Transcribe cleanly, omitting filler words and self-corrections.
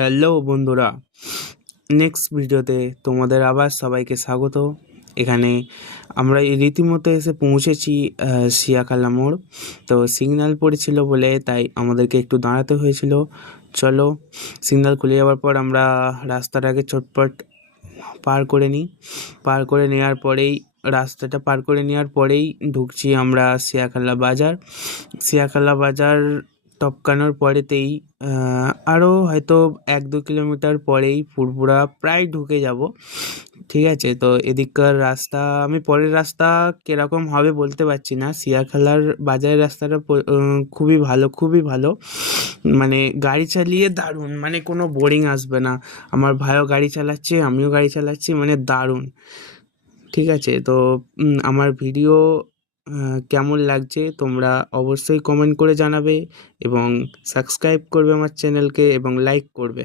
Hello বন্ধুরা, next ভিডিওতে তোমাদের আবার সবাইকে স্বাগত। এখানে আমরা এই রীতিমতো এসে পৌঁছেছি সিয়াখালা মোড়। তো সিগন্যাল পড়েছিল বলে তাই আমাদেরকে একটু দাঁড়াতে হয়েছিল। চলো, সিগন্যাল খুলে যাওয়ার পর আমরা রাস্তাটাকে চটপট পার করে নিই। পার করে নেওয়ার পরেই রাস্তাটা পার করে নেওয়ার পরেই ঢুকছি আমরা সিয়াখালা বাজার। সিয়াখালা বাজার টপকানোর পরেতেই আরও হয়তো 1-2 কিলোমিটার পরেই ফুরফুরা প্রায় ঢুকে যাব। ঠিক আছে, তো এদিককার রাস্তা আমি পরের রাস্তা কীরকম হবে বলতে পারছি না। সিয়াখালার বাজারের রাস্তাটা খুবই ভালো, খুবই ভালো। মানে গাড়ি চালিয়ে দারুণ, মানে কোনো বোরিং আসবে না। আমার ভাইও গাড়ি চালাচ্ছে, আমিও গাড়ি চালাচ্ছি, মানে দারুণ। ঠিক আছে, তো আমার ভিডিও কেমন লাগছে তোমরা অবশ্যই কমেন্ট করে জানাবে এবং সাবস্ক্রাইব করবে আমার চ্যানেলকে এবং লাইক করবে।